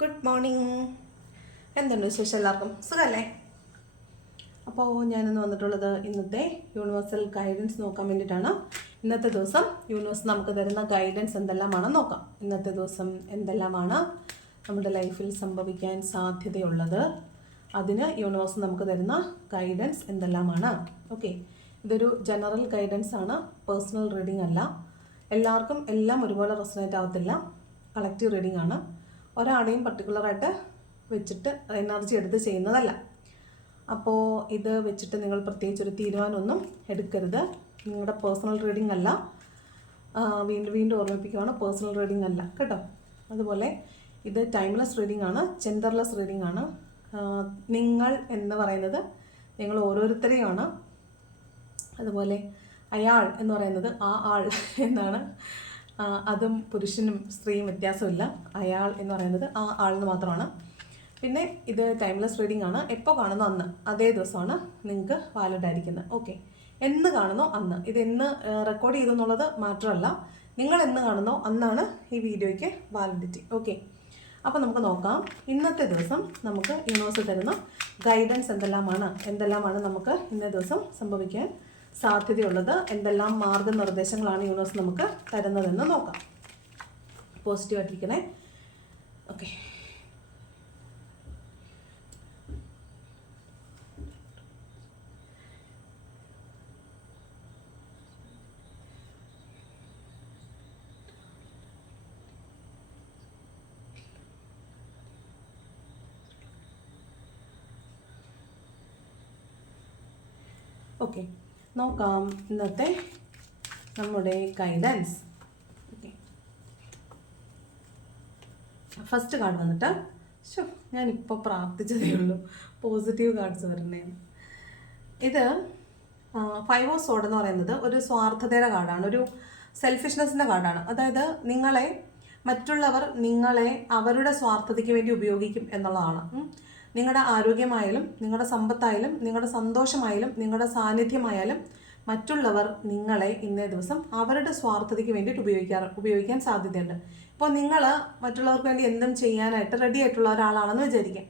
Good morning എന്തുണ്ട് വിശേഷം എല്ലാവർക്കും? സുഖമല്ലേ അപ്പോൾ ഞാനിന്ന് വന്നിട്ടുള്ളത് ഇന്നത്തെ യൂണിവേഴ്സൽ ഗൈഡൻസ് നോക്കാൻ വേണ്ടിയിട്ടാണ്. ഇന്നത്തെ ദിവസം യൂണിവേഴ്സ് നമുക്ക് തരുന്ന ഗൈഡൻസ് എന്തെല്ലാമാണ് നോക്കാം. ഇന്നത്തെ ദിവസം എന്തെല്ലാമാണ് നമ്മുടെ ലൈഫിൽ സംഭവിക്കാൻ സാധ്യതയുള്ളത്. അതിന് യൂണിവേഴ്സ് നമുക്ക് തരുന്ന ഗൈഡൻസ് എന്തെല്ലാമാണ്? ഓക്കെ ഇതൊരു ജനറൽ ഗൈഡൻസ് ആണ്. പേഴ്സണൽ റീഡിംഗ് അല്ല. എല്ലാവർക്കും എല്ലാം ഒരുപോലെ റെസനേറ്റ് ആവത്തില്ല. കളക്റ്റീവ് റീഡിംഗ് ആണ്. ഒരാളെയും പർട്ടിക്കുലറായിട്ട് വെച്ചിട്ട് എനർജി എടുത്ത് ചെയ്യുന്നതല്ല. അപ്പോൾ ഇത് വെച്ചിട്ട് നിങ്ങൾ പ്രത്യേകിച്ച് ഒരു തീരുമാനമൊന്നും എടുക്കരുത്. നിങ്ങളുടെ പേഴ്സണൽ റീഡിംഗ് അല്ല. വീണ്ടും വീണ്ടും ഓർമ്മിപ്പിക്കുകയാണ് പേഴ്സണൽ റീഡിംഗ് അല്ല കേട്ടോ? അതുപോലെ ഇത് ടൈംലെസ് റീഡിംഗ് ആണ് ജെൻഡർലെസ് റീഡിംഗ് ആണ്. നിങ്ങൾ എന്ന് പറയുന്നത് നിങ്ങൾ ഓരോരുത്തരെയാണ് അതുപോലെ അയാൾ എന്ന് പറയുന്നത് ആ ആൾ എന്നാണ് അതും പുരുഷനും സ്ത്രീയും വ്യത്യാസമില്ല. അയാൾ എന്ന് പറയുന്നത് ആ ആളിന് മാത്രമാണ്. പിന്നെ ഇത് ടൈംലെസ് റീഡിംഗ് ആണ്. എപ്പോൾ കാണുന്നോ? അന്ന്. അതേ ദിവസമാണ് നിങ്ങൾക്ക് വാലിഡ് ആയിരിക്കുന്നത്. ഓക്കെ എന്ന് കാണുന്നോ? അന്ന്. ഇത് എന്ന് റെക്കോർഡ് ചെയ്തു എന്നുള്ളത് മാത്രമല്ല നിങ്ങൾ എന്ന് കാണുന്നോ? അന്നാണ് ഈ വീഡിയോയ്ക്ക് വാലിഡിറ്റി ഓക്കെ അപ്പോൾ നമുക്ക് നോക്കാം. ഇന്നത്തെ ദിവസം നമുക്ക് യൂണിവേഴ്സ് തരുന്ന ഗൈഡൻസ് എന്തെല്ലാമാണ്? എന്തെല്ലാമാണ് നമുക്ക് ഇന്നേ ദിവസം സംഭവിക്കാൻ സാധ്യതയുള്ളത് എന്തെല്ലാം മാർഗനിർദ്ദേശങ്ങളാണ് യൂണിവേഴ്സ് നമുക്ക് തരുന്നതെന്ന് നോക്കാം. പോസിറ്റീവായിട്ടിരിക്കണേ ഓക്കെ ഓക്കെ നോക്കാം. ഇന്നത്തെ നമ്മുടെ ഗൈഡൻസ് ഫസ്റ്റ് കാർഡ് വന്നിട്ട് ശോ ഞാനിപ്പോൾ പ്രാർത്ഥിച്ചതേ ഉള്ളൂ. പോസിറ്റീവ് കാർഡ്സ് വരണേ. ഇത് ഫൈവ് ഓഫ് സോഡ് എന്ന് പറയുന്നത് ഒരു സ്വാർത്ഥതയുടെ കാർഡാണ് ഒരു സെൽഫിഷ്നെസ്സിന്റെ കാർഡാണ് അതായത് നിങ്ങളെ മറ്റുള്ളവർ നിങ്ങളെ അവരുടെ സ്വാർത്ഥതയ്ക്ക് വേണ്ടി ഉപയോഗിക്കും എന്നുള്ളതാണ്. നിങ്ങളുടെ ആരോഗ്യമായാലും നിങ്ങളുടെ സമ്പത്തായാലും നിങ്ങളുടെ സന്തോഷമായാലും നിങ്ങളുടെ സാന്നിധ്യമായാലും മറ്റുള്ളവർ നിങ്ങളെ ഇന്നേ ദിവസം അവരുടെ സ്വാർത്ഥതയ്ക്ക് വേണ്ടിയിട്ട് ഉപയോഗിക്കാറ് ഉപയോഗിക്കാൻ സാധ്യതയുണ്ട്. ഇപ്പോൾ നിങ്ങൾ മറ്റുള്ളവർക്ക് വേണ്ടി എന്തും ചെയ്യാനായിട്ട് റെഡി ആയിട്ടുള്ള ഒരാളാണെന്ന് വിചാരിക്കാം.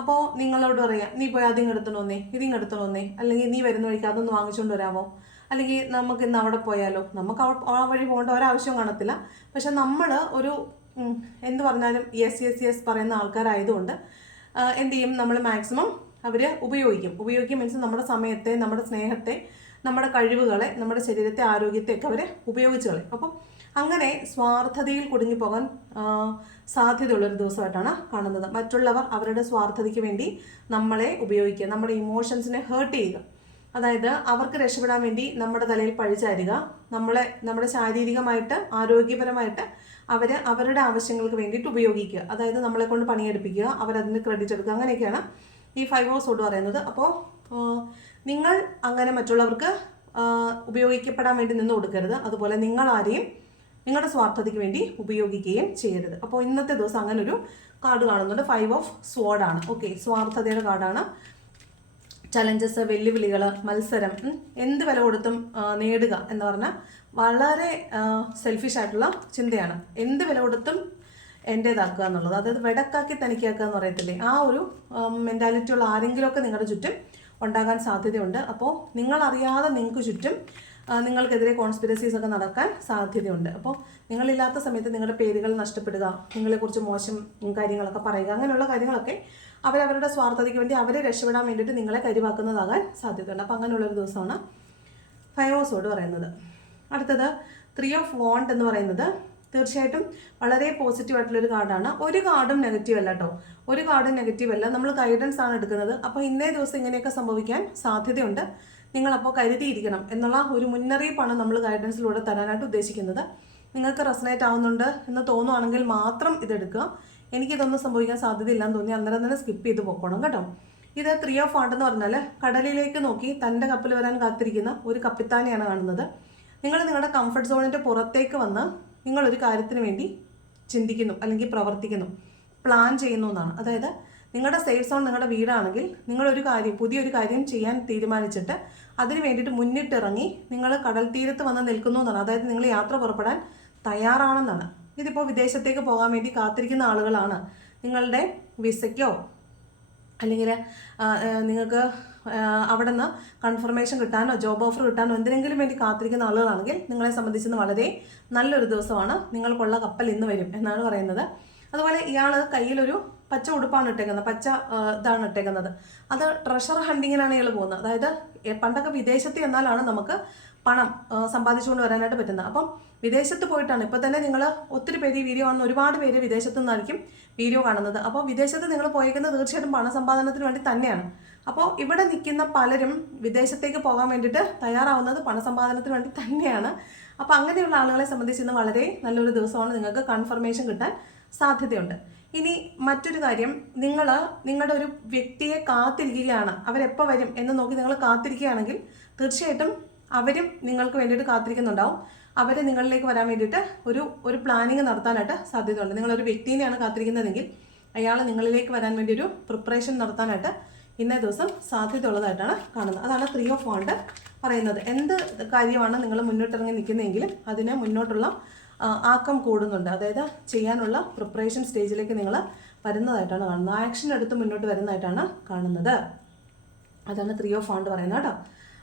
അപ്പോൾ നിങ്ങളോട് പറയാം നീ പോയി അതിങ്ങ് എടുത്തണോന്നേ ഇതിങ്ങ് എടുത്തണോന്നേ അല്ലെങ്കിൽ നീ വരുന്ന വഴിക്ക് അതൊന്ന് വാങ്ങിച്ചുകൊണ്ട് വരാമോ അല്ലെങ്കിൽ നമുക്ക് ഇന്ന് അവിടെ പോയാലോ? നമുക്ക് ആ വഴി പോകേണ്ട ഒരാവശ്യവും കാണത്തില്ല. പക്ഷെ നമ്മൾ ഒരു എന്ത് പറഞ്ഞാലും യെസ് യെസ് യെസ് പറയുന്ന ആൾക്കാരായതുകൊണ്ട് എന്ത് ചെയ്യും? നമ്മൾ മാക്സിമം അവർ ഉപയോഗിക്കും. ഉപയോഗിക്കും മീൻസ് നമ്മുടെ സമയത്തെ നമ്മുടെ സ്നേഹത്തെ നമ്മുടെ കഴിവുകളെ നമ്മുടെ ശരീരത്തെ ആരോഗ്യത്തെ ഒക്കെ അവർ ഉപയോഗിച്ചു കളയും. അപ്പം അങ്ങനെ സ്വാർത്ഥതയിൽ കുടുങ്ങിപ്പോകാൻ സാധ്യതയുള്ള സാധ്യതയുള്ളൊരു ദിവസമായിട്ടാണ് കാണുന്നത്. മറ്റുള്ളവർ അവരുടെ സ്വാർത്ഥതയ്ക്ക് വേണ്ടി നമ്മളെ ഉപയോഗിക്കുക നമ്മുടെ ഇമോഷൻസിനെ ഹേർട്ട് ചെയ്യുക. അതായത് അവർക്ക് രക്ഷപ്പെടാൻ വേണ്ടി നമ്മുടെ തലയിൽ പഴിച്ചാരുക നമ്മളെ നമ്മുടെ ശാരീരികമായിട്ട് ആരോഗ്യപരമായിട്ട് അവർ അവരുടെ ആവശ്യങ്ങൾക്ക് വേണ്ടിയിട്ട് ഉപയോഗിക്കുക. അതായത് നമ്മളെ കൊണ്ട് പണിയെടുപ്പിക്കുക അവരതിന് ക്രെഡിറ്റ് എടുക്കുക അങ്ങനെയൊക്കെയാണ് ഈ ഫൈവ് ഹൗസ് കൊണ്ട് പറയുന്നത്. അപ്പോൾ നിങ്ങൾ അങ്ങനെ മറ്റുള്ളവർക്ക് ഉപയോഗിക്കപ്പെടാൻ വേണ്ടി നിന്ന് കൊടുക്കരുത്. അതുപോലെ നിങ്ങൾ ആരെയും നിങ്ങളുടെ സ്വാർത്ഥതയ്ക്ക് വേണ്ടി ഉപയോഗിക്കുകയും ചെയ്യരുത്. അപ്പോൾ ഇന്നത്തെ ദിവസം അങ്ങനെ ഒരു കാർഡ് കാണുന്നുണ്ട് ഫൈവ് ഓഫ് സ്വാഡാണ് ഓക്കെ സ്വാർത്ഥതയുടെ കാർഡാണ് ചലഞ്ചസ് വെല്ലുവിളികൾ മത്സരം എന്ത് വില കൊടുത്തും നേടുക എന്ന് പറഞ്ഞാൽ വളരെ സെൽഫിഷ് ആയിട്ടുള്ള ചിന്തയാണ്. എന്ത് വില കൊടുത്തും എന്റേതാക്കുക എന്നുള്ളത്. അതായത് വെടക്കാക്കി തനിക്കാക്കുക എന്ന് പറയത്തില്ലേ? ആ ഒരു മെന്റാലിറ്റി ഉള്ള ആരെങ്കിലുമൊക്കെ നിങ്ങളുടെ ചുറ്റും ഉണ്ടാകാൻ സാധ്യതയുണ്ട്. അപ്പോൾ നിങ്ങളറിയാതെ നിങ്ങൾക്ക് ചുറ്റും നിങ്ങൾക്കെതിരെ കോൺസ്പിറസീസ് ഒക്കെ നടക്കാൻ സാധ്യതയുണ്ട്. അപ്പോൾ നിങ്ങളില്ലാത്ത സമയത്ത് നിങ്ങളുടെ പേരുകൾ നഷ്ടപ്പെടുക നിങ്ങളെക്കുറിച്ച് മോശം കാര്യങ്ങളൊക്കെ പറയുക അങ്ങനെയുള്ള കാര്യങ്ങളൊക്കെ അവരവരുടെ സ്വാർത്ഥതയ്ക്ക് വേണ്ടി അവരെ രക്ഷപ്പെടാൻ വേണ്ടിയിട്ട് നിങ്ങളെ കരിവാക്കുന്നതാകാൻ സാധ്യതയുണ്ട്. അപ്പോൾ അങ്ങനെയുള്ളൊരു ദിവസമാണ് ഫയോസോട് പറയുന്നത്. അടുത്തത് ത്രീ ഓഫ് വോണ്ട് എന്ന് പറയുന്നത് തീർച്ചയായിട്ടും വളരെ പോസിറ്റീവ് ആയിട്ടുള്ളൊരു കാർഡാണ് ഒരു കാർഡും നെഗറ്റീവ് അല്ല കേട്ടോ ഒരു കാർഡും നെഗറ്റീവ് അല്ല. നമ്മൾ ഗൈഡൻസ് ആണ് എടുക്കുന്നത്. അപ്പോൾ ഇന്നേ ദിവസം ഇങ്ങനെയൊക്കെ സംഭവിക്കാൻ സാധ്യതയുണ്ട്. നിങ്ങളപ്പോൾ കരുതിയിരിക്കണം എന്നുള്ള ഒരു മുന്നറിയിപ്പാണ് നമ്മൾ ഗൈഡൻസിലൂടെ തരാനായിട്ട് ഉദ്ദേശിക്കുന്നത്. നിങ്ങൾക്ക് റെസനേറ്റ് ആവുന്നുണ്ട് എന്ന് തോന്നുവാണെങ്കിൽ മാത്രം ഇതെടുക്കുക. എനിക്കിതൊന്നും സംഭവിക്കാൻ സാധ്യതയില്ലാന്ന് തോന്നി. അന്നേരം തന്നെ സ്കിപ്പ് ചെയ്ത് പോക്കണം കേട്ടോ. ഇത് ത്രീ ഓഫ് ആണ്ടെന്ന് പറഞ്ഞാൽ കടലിലേക്ക് നോക്കി തന്റെ കപ്പിൽ വരാൻ കാത്തിരിക്കുന്ന ഒരു കപ്പിത്താനെയാണ് കാണുന്നത്. നിങ്ങൾ നിങ്ങളുടെ കംഫർട്ട് സോണിന്റെ പുറത്തേക്ക് വന്ന് നിങ്ങളൊരു കാര്യത്തിന് വേണ്ടി ചിന്തിക്കുന്നു അല്ലെങ്കിൽ പ്രവർത്തിക്കുന്നു. പ്ലാൻ ചെയ്യുന്നു എന്നാണ്. അതായത് നിങ്ങളുടെ സേഫ് സോൺ നിങ്ങളുടെ വീടാണെങ്കിൽ നിങ്ങളൊരു കാര്യം പുതിയൊരു കാര്യം ചെയ്യാൻ തീരുമാനിച്ചിട്ട് അതിന് വേണ്ടിയിട്ട് മുന്നിട്ടിറങ്ങി നിങ്ങൾ കടൽ തീരത്ത് വന്ന് നിൽക്കുന്നു എന്നാണ്. അതായത് നിങ്ങൾ യാത്ര പുറപ്പെടാൻ തയ്യാറാണെന്നാണ്. ഇതിപ്പോൾ വിദേശത്തേക്ക് പോകാൻ വേണ്ടി കാത്തിരിക്കുന്ന ആളുകളാണ്. നിങ്ങളുടെ വിസയ്ക്കോ അല്ലെങ്കിൽ നിങ്ങൾക്ക് അവിടെ നിന്ന് കൺഫർമേഷൻ കിട്ടാനോ ജോബ് ഓഫർ കിട്ടാനോ എന്തിനെങ്കിലും വേണ്ടി കാത്തിരിക്കുന്ന ആളുകളാണെങ്കിൽ നിങ്ങളെ സംബന്ധിച്ച് വളരെ നല്ലൊരു ദിവസമാണ്. നിങ്ങൾക്കുള്ള കപ്പൽ ഇന്ന് വരും എന്നാണ് പറയുന്നത്. അതുപോലെ ഇയാൾ കയ്യിലൊരു പച്ച ഉടുപ്പാണ് ഇട്ടേക്കുന്നത് പച്ച ഇതാണ് ഇട്ടേക്കുന്നത്. അത് ട്രഷർ ഹണ്ടിങ്ങിനാണ് ഇയാൾ പോകുന്നത്. അതായത് പണ്ടൊക്കെ വിദേശത്ത് എന്നാലാണ് നമുക്ക് പണം സമ്പാദിച്ചുകൊണ്ട് വരാനായിട്ട് പറ്റുന്നത്. അപ്പം വിദേശത്ത് പോയിട്ടാണ്. ഇപ്പം തന്നെ നിങ്ങൾ ഒത്തിരി പേര് ഈ വീഡിയോ കാണുന്ന ഒരുപാട് പേര് വിദേശത്തു നിന്നായിരിക്കും വീഡിയോ കാണുന്നത്. അപ്പോൾ വിദേശത്ത് നിങ്ങൾ പോയേക്കുന്നത് തീർച്ചയായിട്ടും പണ സമ്പാദനത്തിന് വേണ്ടി തന്നെയാണ്. അപ്പോൾ ഇവിടെ നിൽക്കുന്ന പലരും വിദേശത്തേക്ക് പോകാൻ വേണ്ടിയിട്ട് തയ്യാറാവുന്നത് പണസമ്പാദനത്തിന് വേണ്ടി തന്നെയാണ്. അപ്പോൾ അങ്ങനെയുള്ള ആളുകളെ സംബന്ധിച്ച് ഇന്ന് വളരെ നല്ലൊരു ദിവസമാണ് നിങ്ങൾക്ക് കൺഫർമേഷൻ കിട്ടാൻ സാധ്യതയുണ്ട്. ഇനി മറ്റൊരു കാര്യം നിങ്ങൾ നിങ്ങളുടെ ഒരു വ്യക്തിയെ കാത്തിരിക്കുകയാണ്. അവരെപ്പോൾ വരും എന്ന് നോക്കി നിങ്ങൾ കാത്തിരിക്കുകയാണെങ്കിൽ തീർച്ചയായിട്ടും അവരും നിങ്ങൾക്ക് വേണ്ടിയിട്ട് കാത്തിരിക്കുന്നുണ്ടാവും. അവർ നിങ്ങളിലേക്ക് വരാൻ വേണ്ടിയിട്ട് ഒരു ഒരു പ്ലാനിങ് നടത്താനായിട്ട് സാധ്യതയുണ്ട്. നിങ്ങളൊരു വ്യക്തിനെയാണ് കാത്തിരിക്കുന്നതെങ്കിൽ അയാൾ നിങ്ങളിലേക്ക് വരാൻ വേണ്ടി ഒരു പ്രിപ്പറേഷൻ നടത്താനായിട്ട് ഇന്നേ ദിവസം സാധ്യതയുള്ളതായിട്ടാണ് കാണുന്നത്. അതാണ് ത്രീ ഓഫ് വാണ്ട് പറയുന്നത്. എന്ത് കാര്യമാണ് നിങ്ങൾ മുന്നോട്ടിറങ്ങി നിൽക്കുന്നതെങ്കിലും അതിന് മുന്നോട്ടുള്ള ആക്കം കൂടുന്നുണ്ട്. അതായത് ചെയ്യാനുള്ള പ്രിപ്പറേഷൻ സ്റ്റേജിലേക്ക് നിങ്ങൾ വരുന്നതായിട്ടാണ് കാണുന്നത്. ആക്ഷൻ എടുത്ത് മുന്നോട്ട് വരുന്നതായിട്ടാണ് കാണുന്നത്. അതാണ് ത്രീ ഓഫ് വാണ്ട് പറയുന്നത് കേട്ടോ.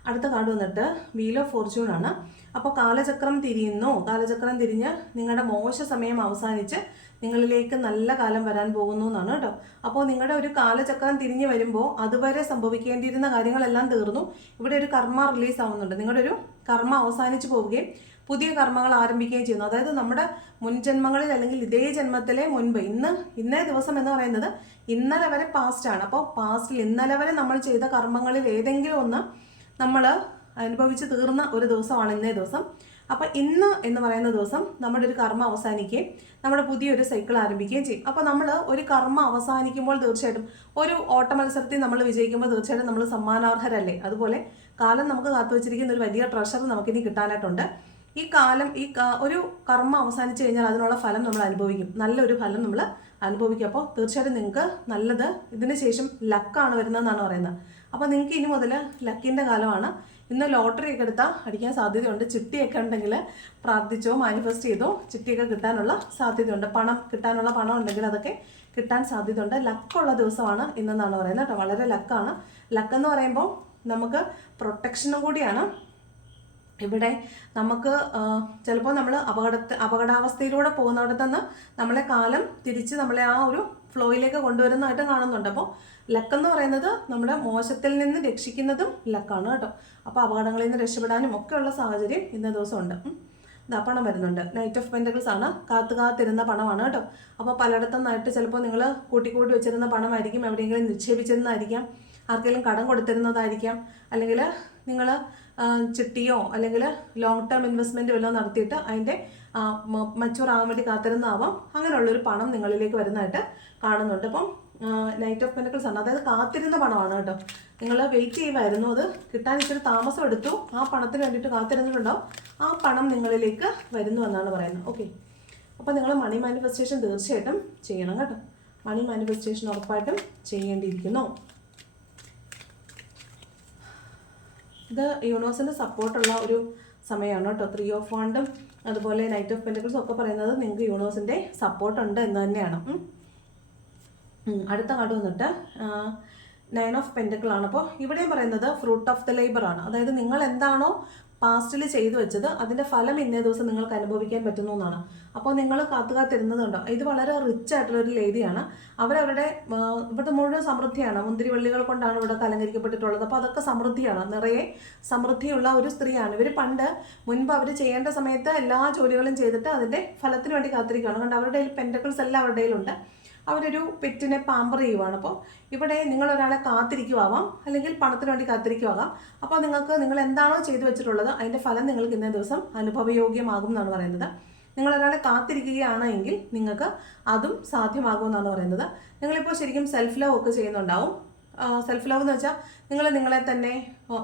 അടുത്ത കാർഡ് വന്നിട്ട് വീൽ ഓഫ് ഫോർച്യൂൺ ആണ്. അപ്പോൾ കാലചക്രം തിരിയുന്നു. കാലചക്രം തിരിഞ്ഞ് നിങ്ങളുടെ മോശ സമയം അവസാനിച്ച് നിങ്ങളിലേക്ക് നല്ല കാലം വരാൻ പോകുന്നു എന്നാണ് കേട്ടോ. അപ്പോൾ നിങ്ങളുടെ ഒരു കാലചക്രം തിരിഞ്ഞു വരുമ്പോൾ അതുവരെ സംഭവിക്കേണ്ടിയിരുന്ന കാര്യങ്ങളെല്ലാം തീർന്നു. ഇവിടെ ഒരു കർമ്മ റിലീസ് ആവുന്നുണ്ട്. നിങ്ങളുടെ ഒരു കർമ്മ അവസാനിച്ചു പോവുകയും പുതിയ കർമ്മങ്ങൾ ആരംഭിക്കുകയും ചെയ്യുന്നു. അതായത് നമ്മുടെ മുൻജന്മങ്ങളിൽ അല്ലെങ്കിൽ ഇതേ ജന്മത്തിലെ മുൻപ് ഇന്ന് ഇന്നേ ദിവസം എന്ന് പറയുന്നത് ഇന്നലെ വരെ പാസ്റ്റ് ആണ്. അപ്പോൾ പാസ്റ്റിൽ ഇന്നലെ വരെ നമ്മൾ ചെയ്ത കർമ്മങ്ങളിൽ ഏതെങ്കിലും ഒന്ന് നമ്മൾ അനുഭവിച്ച് തീർന്ന ഒരു ദിവസമാണ് ഇന്നേ ദിവസം. അപ്പോൾ ഇന്ന് എന്ന് പറയുന്ന ദിവസം നമ്മുടെ ഒരു കർമ്മ അവസാനിക്കുകയും നമ്മുടെ പുതിയൊരു സൈക്കിൾ ആരംഭിക്കുകയും ചെയ്യും. അപ്പോൾ നമ്മൾ ഒരു കർമ്മ അവസാനിക്കുമ്പോൾ തീർച്ചയായിട്ടും ഒരു ഓട്ട മത്സരത്തിൽ നമ്മൾ വിജയിക്കുമ്പോൾ തീർച്ചയായിട്ടും നമ്മൾ സമ്മാനാർഹരല്ലേ? അതുപോലെ കാലം നമുക്ക് കാത്തുവച്ചിരിക്കുന്ന ഒരു വലിയ ട്രഷർ നമുക്കിനി കിട്ടാനായിട്ടുണ്ട്. ഈ കാലം ഈ ഒരു കർമ്മം അവസാനിച്ചു കഴിഞ്ഞാൽ അതിനുള്ള ഫലം നമ്മൾ അനുഭവിക്കും. നല്ലൊരു ഫലം നമ്മൾ അനുഭവിക്കും. അപ്പോൾ തീർച്ചയായിട്ടും നിങ്ങൾക്ക് നല്ലത് ഇതിന് ശേഷം ലക്കാണ് വരുന്നതെന്നാണ് പറയുന്നത്. അപ്പോൾ നിങ്ങൾക്ക് ഇനി മുതൽ ലക്കിന്റെ കാലമാണ്. ഇന്ന് ലോട്ടറി ഒക്കെ എടുത്താൽ അടിക്കാൻ സാധ്യതയുണ്ട്. ചിട്ടിയൊക്കെ ഉണ്ടെങ്കിൽ പ്രാർത്ഥിച്ചോ മാനിഫെസ്റ്റ് ചെയ്തോ ചിട്ടിയൊക്കെ കിട്ടാനുള്ള സാധ്യതയുണ്ട്. പണം കിട്ടാനുള്ള പണം ഉണ്ടെങ്കിൽ അതൊക്കെ കിട്ടാൻ സാധ്യതയുണ്ട്. ലക്കുള്ള ദിവസമാണ് ഇന്നെന്നാണ് പറയുന്നത് കേട്ടോ. വളരെ ലക്കാണ്. ലക്കെന്ന് പറയുമ്പോൾ നമുക്ക് പ്രൊട്ടക്ഷനും കൂടിയാണ്. ഇവിടെ നമുക്ക് ചിലപ്പോൾ നമ്മൾ അപകടത്തെ അപകടാവസ്ഥയിലൂടെ പോകുന്നവിടെ തന്നെ നമ്മളെ കാലം തിരിച്ച് നമ്മളെ ആ ഒരു ഫ്ലോയിലേക്ക് കൊണ്ടുവരുന്നതായിട്ട് കാണുന്നുണ്ട്. അപ്പോൾ ലക്ക് എന്ന് പറയുന്നത് നമ്മുടെ മോശത്തിൽ നിന്ന് രക്ഷിക്കുന്നതും ലക്കാണ് കേട്ടോ. അപ്പോൾ അപകടങ്ങളിൽ നിന്ന് രക്ഷപ്പെടാനും ഒക്കെയുള്ള സാഹചര്യം ഇന്ന ദിവസം ഉണ്ട് ഉം. ദാ പണം വരുന്നുണ്ട്. നൈറ്റ് ഓഫ് പെന്റക്കിൾസ് ആണ്. കാത്തു കാത്തിരുന്ന പണമാണ് കേട്ടോ. അപ്പോൾ പലയിടത്തും നിന്നായിട്ട് ചിലപ്പോൾ നിങ്ങൾ കൂട്ടിക്കൂട്ടി വെച്ചിരുന്ന പണമായിരിക്കും. എവിടെയെങ്കിലും നിക്ഷേപിച്ചിരുന്നതായിരിക്കാം. ആർക്കെങ്കിലും കടം കൊടുത്തിരുന്നതായിരിക്കാം. അല്ലെങ്കിൽ നിങ്ങൾ ചിട്ടിയോ അല്ലെങ്കിൽ ലോങ് ടേം ഇൻവെസ്റ്റ്മെന്റ് വല്ലതും നടത്തിയിട്ട് അതിന്റെ മച്ചൂർ ആവാൻ വേണ്ടി കാത്തിരുന്നാവാം. അങ്ങനെയുള്ളൊരു പണം നിങ്ങളിലേക്ക് വരുന്നതായിട്ട് കാണുന്നുണ്ട്. അപ്പം നൈറ്റ് ഓഫ് പെന്റക്കിൾസ് ആണ്. അതായത് കാത്തിരുന്ന പണമാണ് കേട്ടോ. നിങ്ങൾ വെയിറ്റ് ചെയ്യുമായിരുന്നു അത് കിട്ടാൻ ഇച്ചിരി താമസം എടുത്തു. ആ പണത്തിന് വേണ്ടിയിട്ട് കാത്തിരുന്നിട്ടുണ്ടാവും. ആ പണം നിങ്ങളിലേക്ക് വരുന്നു എന്നാണ് പറയുന്നത്. ഓക്കെ അപ്പോൾ നിങ്ങൾ മണി മാനിഫെസ്റ്റേഷൻ തീർച്ചയായിട്ടും ചെയ്യണം കേട്ടോ. മണി മാനിഫെസ്റ്റേഷൻ ഉറപ്പായിട്ടും ചെയ്യേണ്ടിയിരിക്കുന്നു. ഇത് യൂണിവേഴ്സിന്റെ സപ്പോർട്ടുള്ള ഒരു സമയമാണ് കേട്ടോ. ത്രീ ഓഫ് വാണ്ടും അതുപോലെ നൈറ്റ് ഓഫ് പെന്റക്കിൾസും ഒക്കെ പറയുന്നത് നിങ്ങൾക്ക് യൂണിവേഴ്സിന്റെ സപ്പോർട്ട് ഉണ്ട് എന്ന് തന്നെയാണ്. അടുത്ത കാർഡ് വന്നിട്ട് നയൻ ഓഫ് പെന്റക്കിളാണ് അപ്പോൾ ഇവിടെയും പറയുന്നത് ഫ്രൂട്ട് ഓഫ് ദ ലേബർ ആണ്. അതായത് നിങ്ങൾ എന്താണോ പാസ്റ്റിൽ ചെയ്തു വെച്ചത് അതിന്റെ ഫലം ഇന്നേ ദിവസം നിങ്ങൾക്ക് അനുഭവിക്കാൻ പറ്റുന്നു എന്നാണ്. അപ്പോൾ നിങ്ങൾ കാത്തു കാത്തിരുന്നതുണ്ടോ ഇത് വളരെ റിച്ച് ആയിട്ടുള്ള ഒരു ലേഡിയാണ്. അവരവരുടെ ഇവിടുത്തെ മുഴുവൻ സമൃദ്ധിയാണ്. മുന്തിരിവള്ളികൾ കൊണ്ടാണ് ഇവിടെ അലങ്കരിക്കപ്പെട്ടിട്ടുള്ളത്. അപ്പോൾ അതൊക്കെ സമൃദ്ധിയാണ്. നിറയെ സമൃദ്ധിയുള്ള ഒരു സ്ത്രീയാണ്. ഇവർ പണ്ട് മുൻപ് അവർ ചെയ്യേണ്ട സമയത്ത് എല്ലാ ജോലികളും ചെയ്തിട്ട് അതിന്റെ ഫലത്തിന് വേണ്ടി കാത്തിരിക്കുകയാണ്. കണ്ട്? അവരുടെ പെന്റക്കിൾസ് എല്ലാം അവരുടെ കയ്യിലുണ്ട്. അവരൊരു പെറ്റിനെ പാമ്പർ ചെയ്യുവാണ്. അപ്പോൾ ഇവിടെ നിങ്ങൾ ഒരാളെ കാത്തിരിക്കുവാവാം. അല്ലെങ്കിൽ പണത്തിന് വേണ്ടി കാത്തിരിക്കുവാകാം. അപ്പോൾ നിങ്ങൾക്ക് നിങ്ങൾ എന്താണോ ചെയ്തു വെച്ചിട്ടുള്ളത് അതിന്റെ ഫലം നിങ്ങൾക്ക് ഇന്നേ ദിവസം അനുഭവയോഗ്യമാകും എന്നാണ് പറയുന്നത്. നിങ്ങൾ ഒരാളെ കാത്തിരിക്കുകയാണ് എങ്കിൽ നിങ്ങൾക്ക് അതും സാധ്യമാകുമെന്നാണ് പറയുന്നത്. നിങ്ങളിപ്പോൾ ശരിക്കും സെൽഫ് ലവ് ഒക്കെ ചെയ്യുന്നുണ്ടാവും. സെൽഫ് ലവ് എന്ന് വെച്ചാൽ നിങ്ങൾ നിങ്ങളെ തന്നെ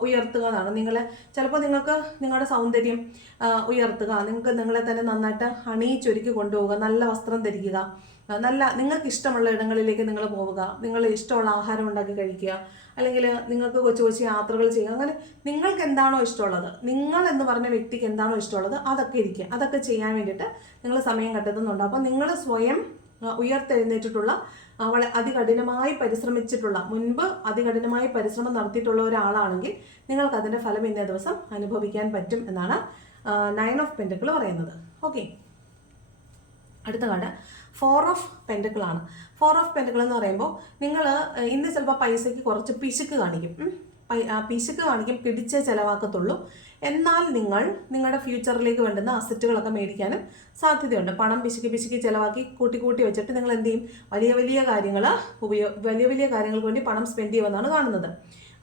ഉയർത്തുക എന്നാണ്. നിങ്ങൾ ചിലപ്പോൾ നിങ്ങൾക്ക് നിങ്ങളുടെ സൗന്ദര്യം ഉയർത്തുക. നിങ്ങൾക്ക് നിങ്ങളെ തന്നെ നന്നായിട്ട് അണിയിച്ചൊരുക്കി കൊണ്ടുപോവുക നല്ല വസ്ത്രം ധരിക്കുക. നല്ല നിങ്ങൾക്ക് ഇഷ്ടമുള്ള ഇടങ്ങളിലേക്ക് നിങ്ങൾ പോവുക. നിങ്ങൾ ഇഷ്ടമുള്ള ആഹാരം ഉണ്ടാക്കി കഴിക്കുക. അല്ലെങ്കിൽ നിങ്ങൾക്ക് കൊച്ചു കൊച്ചു യാത്രകൾ ചെയ്യുക. അങ്ങനെ നിങ്ങൾക്ക് എന്താണോ ഇഷ്ടമുള്ളത് നിങ്ങൾ എന്ന് പറഞ്ഞ വ്യക്തിക്ക് എന്താണോ ഇഷ്ടമുള്ളത് അതൊക്കെ ഇരിക്കുക. അതൊക്കെ ചെയ്യാൻ വേണ്ടിയിട്ട് നിങ്ങൾ സമയം കണ്ടെത്തുന്നുണ്ട്. അപ്പോൾ നിങ്ങൾ സ്വയം ഉയർത്തെഴുന്നേറ്റിട്ടുള്ള അവളെ അതികഠിനമായി പരിശ്രമിച്ചിട്ടുള്ള മുൻപ് അതികഠിനമായി പരിശ്രമം നടത്തിയിട്ടുള്ള ഒരാളാണെങ്കിൽ നിങ്ങൾക്ക് അതിന്റെ ഫലം ഇന്നേ ദിവസം അനുഭവിക്കാൻ പറ്റും എന്നാണ് നയൻ ഓഫ് പെന്റക്കിൾ പറയുന്നത്. ഓക്കെ അടുത്ത കാർഡ്. ഫോർ ഓഫ് പെന്റക്കിളാണ് ഫോർ ഓഫ് പെന്റക്കിൾ എന്ന് പറയുമ്പോൾ നിങ്ങൾ ഇന്ന് ചിലപ്പോൾ പൈസയ്ക്ക് കുറച്ച് പിശുക്ക് കാണിക്കും. പിശുക്ക് കാണിക്കും പിടിച്ചേ ചിലവാക്കത്തുള്ളൂ. എന്നാൽ നിങ്ങൾ നിങ്ങളുടെ ഫ്യൂച്ചറിലേക്ക് വേണ്ടുന്ന അസറ്റുകളൊക്കെ മേടിക്കാനും സാധ്യതയുണ്ട്. പണം പിശുക്കി പിശുക്കി ചിലവാക്കി കൂട്ടി കൂട്ടി വെച്ചിട്ട് നിങ്ങൾ എന്ത് ചെയ്യും? വലിയ വലിയ കാര്യങ്ങൾ ഉപയോഗ വലിയ വലിയ കാര്യങ്ങൾക്ക് വേണ്ടി പണം സ്പെൻഡ് ചെയ്യുമെന്നാണ് കാണുന്നത്.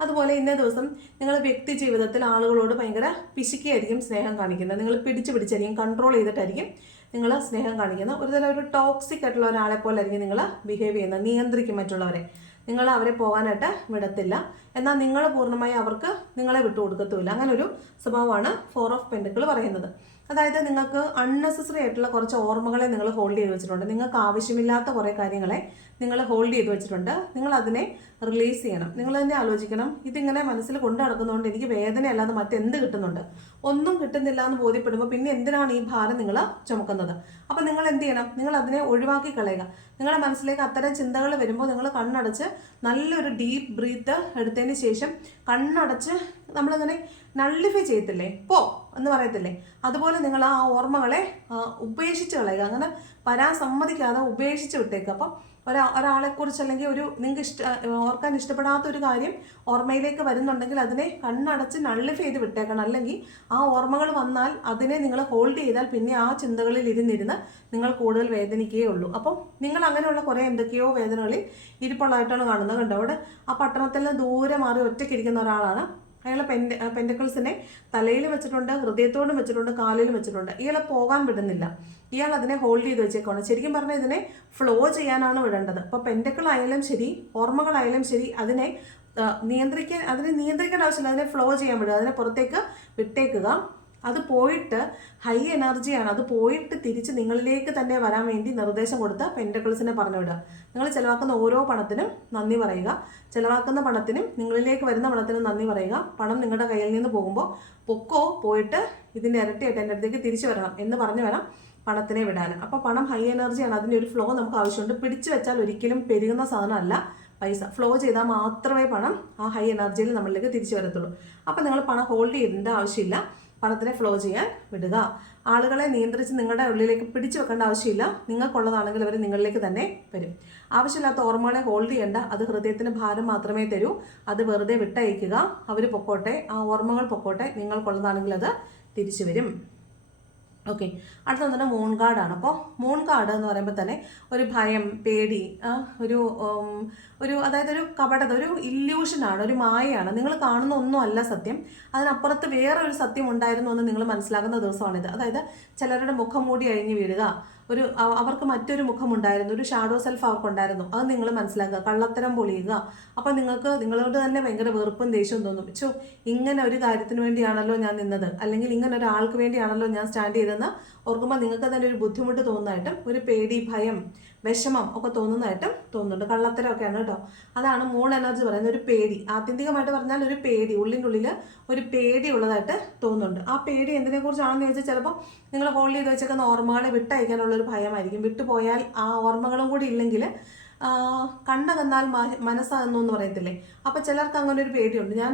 അതുപോലെ ഇന്നേ ദിവസം നിങ്ങൾ വ്യക്തി ജീവിതത്തിൽ ആളുകളോട് ഭയങ്കര പിശുക്കിയായിരിക്കും സ്നേഹം കാണിക്കുന്നത്. നിങ്ങൾ പിടിച്ച് പിടിച്ചായിരിക്കും കൺട്രോൾ ചെയ്തിട്ടായിരിക്കും നിങ്ങൾ സ്നേഹം കാണിക്കുന്ന ഒരു തരം ഒരു ടോക്സിക് ആയിട്ടുള്ള ഒരാളെ പോലെ ആയിരിക്കും നിങ്ങൾ ബിഹേവ് ചെയ്യുന്നത്. നിയന്ത്രിക്കും മറ്റുള്ളവരെ നിങ്ങൾ അവരെ പോകാനായിട്ട് വിടത്തില്ല. എന്നാൽ നിങ്ങൾ പൂർണമായി അവർക്ക് നിങ്ങളെ വിട്ടുകൊടുക്കത്തുമില്ല. അങ്ങനെ ഒരു സ്വഭാവമാണ് ഫോർ ഓഫ് പെൻഡുക്കൾ പറയുന്നത്. അതായത് നിങ്ങൾക്ക് അൺനെസസറി ആയിട്ടുള്ള കുറച്ച് ഓർമ്മകളെ നിങ്ങൾ ഹോൾഡ് ചെയ്ത് വെച്ചിട്ടുണ്ട്. നിങ്ങൾക്ക് ആവശ്യമില്ലാത്ത കുറേ കാര്യങ്ങളെ നിങ്ങൾ ഹോൾഡ് ചെയ്ത് വെച്ചിട്ടുണ്ട്. നിങ്ങൾ അതിനെ റിലീസ് ചെയ്യണം. നിങ്ങൾ തന്നെ ആലോചിക്കണം. ഇതിങ്ങനെ മനസ്സിൽ കൊണ്ടു നടക്കുന്നതുകൊണ്ട് എനിക്ക് വേദനയല്ലാതെ മറ്റെന്ത് കിട്ടുന്നുണ്ട്? ഒന്നും കിട്ടുന്നില്ല എന്ന് ബോധ്യപ്പെടുമ്പോൾ പിന്നെ എന്തിനാണ് ഈ ഭാരം നിങ്ങൾ ചുമക്കുന്നത്? അപ്പം നിങ്ങൾ എന്ത് ചെയ്യണം? നിങ്ങൾ അതിനെ ഒഴിവാക്കി കളയുക. നിങ്ങളുടെ മനസ്സിലേക്ക് അത്തരം ചിന്തകൾ വരുമ്പോൾ നിങ്ങൾ കണ്ണടച്ച് നല്ലൊരു ഡീപ്പ് ബ്രീത്ത് എടുത്തതിന് ശേഷം കണ്ണടച്ച് നമ്മളിങ്ങനെ നള്ളിഫൈ ചെയ്യത്തില്ലേ? പോ എന്ന് പറയത്തില്ലേ? അതുപോലെ നിങ്ങൾ ആ ഓർമ്മകളെ ഉപേക്ഷിച്ച് കളയുക. അങ്ങനെ വരാൻ സമ്മതിക്കാതെ ഉപേക്ഷിച്ച് വിട്ടേക്കുക അപ്പം ഒരാ ഒരാളെക്കുറിച്ച് അല്ലെങ്കിൽ ഒരു നിങ്ങൾക്ക് ഇഷ്ട ഓർക്കാൻ ഇഷ്ടപ്പെടാത്ത ഒരു കാര്യം ഓർമ്മയിലേക്ക് വരുന്നുണ്ടെങ്കിൽ അതിനെ കണ്ണടച്ച് നള്ളിഫ് ചെയ്ത് വിട്ടേക്കണം. അല്ലെങ്കിൽ ആ ഓർമ്മകൾ വന്നാൽ അതിനെ നിങ്ങൾ ഹോൾഡ് ചെയ്താൽ പിന്നെ ആ ചിന്തകളിൽ ഇരുന്നിരുന്ന് നിങ്ങൾ കൂടുതൽ വേദനിക്കുകയേ ഉള്ളൂ. അപ്പം നിങ്ങൾ അങ്ങനെയുള്ള കുറേ എന്തൊക്കെയോ വേദനകളിൽ ഇരിപ്പുള്ളതായിട്ടാണ് കാണുന്നത്. കണ്ടോ? അവിടെ ആ പട്ടണത്തിൽ നിന്ന് ദൂരെ മാറി ഒറ്റയ്ക്കിരിക്കുന്ന ഒരാളാണ് അയാളെ പെൻ പെൻഡക്കിൾസിനെ തലയിൽ വെച്ചിട്ടുണ്ട് ഹൃദയത്തോടും വെച്ചിട്ടുണ്ട് കാലിലും വെച്ചിട്ടുണ്ട്. ഇയാളെ പോകാൻ വിടുന്നില്ല. ഇയാൾ അതിനെ ഹോൾഡ് ചെയ്ത് വെച്ചേക്കാണ് ശരിക്കും പറഞ്ഞാൽ ഇതിനെ ഫ്ലോ ചെയ്യാനാണ് വിടേണ്ടത്. അപ്പോൾ പെൻഡിക്കിൾ ആയാലും ശരി ഓർമ്മകളായാലും ശരി അതിനെ നിയന്ത്രിക്കാൻ അതിനെ നിയന്ത്രിക്കേണ്ട ആവശ്യമില്ല. അതിനെ ഫ്ലോ ചെയ്യാൻ വിടുക. അതിനെ പുറത്തേക്ക് വിട്ടേക്കുക. അത് പോയിട്ട് ഹൈ എനർജിയാണ് അത് പോയിട്ട് തിരിച്ച് നിങ്ങളിലേക്ക് തന്നെ വരാൻ വേണ്ടി നിർദ്ദേശം കൊടുത്ത് പെൻഡക്കിൾസിനെ പറഞ്ഞു വിടുക നിങ്ങൾ ചിലവാക്കുന്ന ഓരോ പണത്തിനും നന്ദി പറയുക. ചിലവാക്കുന്ന പണത്തിനും നിങ്ങളിലേക്ക് വരുന്ന പണത്തിനും നന്ദി പറയുക. പണം നിങ്ങളുടെ കയ്യിൽ നിന്ന് പോകുമ്പോൾ പൊക്കോ പോയിട്ട് ഇതിന്റെ ഇരട്ടിയായിട്ട് എന്റെ അടുത്തേക്ക് തിരിച്ചു വരണം എന്ന് പറഞ്ഞു വേണം പണത്തിനെ വിടാൻ അപ്പോൾ പണം ഹൈ എനർജിയാണ് അതിന്റെ ഒരു ഫ്ലോ നമുക്ക് ആവശ്യമുണ്ട്. പിടിച്ചു വെച്ചാൽ ഒരിക്കലും പെരുകുന്ന സാധനമല്ല പൈസ. ഫ്ലോ ചെയ്താൽ മാത്രമേ പണം ആ ഹൈ എനർജിയിൽ നമ്മളിലേക്ക് തിരിച്ചു വരത്തുള്ളൂ. അപ്പോൾ നിങ്ങൾ പണം ഹോൾഡ് ചെയ്യേണ്ട ആവശ്യമില്ല. പണത്തിനെ ഫ്ലോ ചെയ്യാൻ വിടുക. ആളുകളെ നിയന്ത്രിച്ച് നിങ്ങളുടെ ഉള്ളിലേക്ക് പിടിച്ചു വെക്കേണ്ട ആവശ്യമില്ല. നിങ്ങൾക്കുള്ളതാണെങ്കിൽ അവർ നിങ്ങളിലേക്ക് തന്നെ വരും. ആവശ്യമില്ലാത്ത ഓർമ്മകളെ ഹോൾഡ് ചെയ്യേണ്ട. അത് ഹൃദയത്തിന് ഭാരം മാത്രമേ തരൂ. അത് വെറുതെ വിട്ടയക്കുക. അവർ പൊക്കോട്ടെ. ആ ഓർമ്മകൾ പൊക്കോട്ടെ. നിങ്ങൾക്കുള്ളതാണെങ്കിൽ അത് തിരിച്ചു വരും. ഓക്കെ അടുത്ത വന്നിട്ട് മൂൺ കാർഡാണ് അപ്പോൾ മൂൺ കാർഡ് എന്ന് പറയുമ്പോൾ തന്നെ ഒരു ഭയം പേടി ഒരു ഒരു അതായത് ഒരു കപടത ഒരു ഇല്യൂഷനാണ് ഒരു മായയാണ്. നിങ്ങൾ കാണുന്ന ഒന്നുമല്ല സത്യം. അതിനപ്പുറത്ത് വേറെ ഒരു സത്യം ഉണ്ടായിരുന്നു എന്ന് നിങ്ങൾ മനസ്സിലാക്കുന്ന ദിവസമാണിത്. അതായത് ചിലരുടെ മുഖം മൂടി അഴിഞ്ഞു വീഴുക ഒരു അവർക്ക് മറ്റൊരു മുഖമുണ്ടായിരുന്നു ഒരു ഷാഡോ സെൽഫ് അവർക്കുണ്ടായിരുന്നു. അത് നിങ്ങൾ മനസ്സിലാക്കുക. കള്ളത്തരം പൊളിയുക. അപ്പം നിങ്ങൾക്ക് നിങ്ങളോട് തന്നെ ഭയങ്കര വെറുപ്പും ദേഷ്യവും തോന്നും. ചോ ഇങ്ങനെ ഒരു കാര്യത്തിന് വേണ്ടിയാണല്ലോ ഞാൻ നിന്നത്. അല്ലെങ്കിൽ ഇങ്ങനെ ഒരാൾക്ക് വേണ്ടിയാണല്ലോ ഞാൻ സ്റ്റാൻഡ് ചെയ്തതെന്ന് ഓർക്കുമ്പോൾ നിങ്ങൾക്ക് തന്നെ ഒരു ബുദ്ധിമുട്ട് തോന്നുന്നതായിട്ടും ഒരു പേടി ഭയം വിഷമം ഒക്കെ തോന്നുന്നതായിട്ടും തോന്നുന്നുണ്ട്. കള്ളത്തരമൊക്കെയാണ് കേട്ടോ. അതാണ് മൂൺ എനർജി പറയുന്നത്. ഒരു പേടി. ആത്യന്തികമായിട്ട് പറഞ്ഞാൽ ഒരു പേടി. ഉള്ളിന്റെ ഉള്ളിൽ ഒരു പേടി ഉള്ളതായിട്ട് തോന്നുന്നുണ്ട്. ആ പേടി എന്തിനെ കുറിച്ചാണെന്ന് ചോദിച്ചാൽ ചിലപ്പോൾ നിങ്ങൾ ഹോൾഡ് ചെയ്ത് വെച്ചേക്കുന്ന ഓർമ്മകളെ വിട്ടയക്കാനുള്ള ഒരു ഭയമായിരിക്കും. വിട്ടുപോയാൽ ആ ഓർമ്മകളും കൂടി ഇല്ലെങ്കിൽ കണ്ണകന്നാൽ മനസ്സാകുന്നു എന്ന് പറയത്തില്ലേ? അപ്പോൾ ചിലർക്ക് അങ്ങനെ ഒരു പേടിയുണ്ട്. ഞാൻ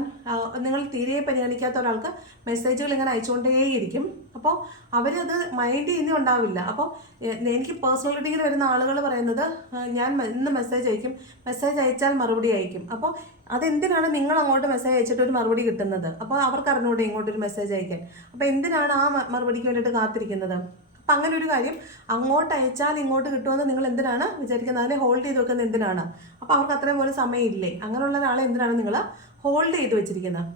നിങ്ങൾ തീരെ പരിഗണിക്കാത്ത ഒരാൾക്ക് മെസ്സേജുകൾ ഇങ്ങനെ അയച്ചുകൊണ്ടേയിരിക്കും. അപ്പോൾ അവരത് മൈൻഡ് ചെയ്യുന്നേ ഉണ്ടാവില്ല. അപ്പോൾ എനിക്ക് പേഴ്സണൽ റീഡിങ്ങിൽ വരുന്ന ആളുകൾ പറയുന്നത് ഞാൻ ഇന്ന് മെസ്സേജ് അയക്കും. മെസ്സേജ് അയച്ചാൽ മറുപടി അയക്കും. അപ്പോൾ അതെന്തിനാണ് നിങ്ങൾ അങ്ങോട്ട് മെസ്സേജ് അയച്ചിട്ട് ഒരു മറുപടി കിട്ടുന്നത്? അപ്പോൾ അവർക്ക് അറിഞ്ഞൂടെ ഇങ്ങോട്ടൊരു മെസ്സേജ് അയക്കാൻ. അപ്പോൾ എന്തിനാണ് ആ മറുപടിക്ക് വേണ്ടിയിട്ട് കാത്തിരിക്കുന്നത്? അപ്പം അങ്ങനെ ഒരു കാര്യം അങ്ങോട്ട് അയച്ചാൽ ഇങ്ങോട്ട് കിട്ടുമെന്ന് നിങ്ങൾ എന്തിനാണ് വിചാരിക്കുന്നത്? അതിനെ ഹോൾഡ് ചെയ്ത് വെക്കുന്നത് എന്തിനാണ്? അപ്പോൾ അവർക്ക് അത്രയും പോലെ സമയമില്ലേ? അങ്ങനെയുള്ള ഒരാളെ എന്തിനാണ് നിങ്ങൾ ഹോൾഡ് ചെയ്ത് വെച്ചിരിക്കുന്നത്?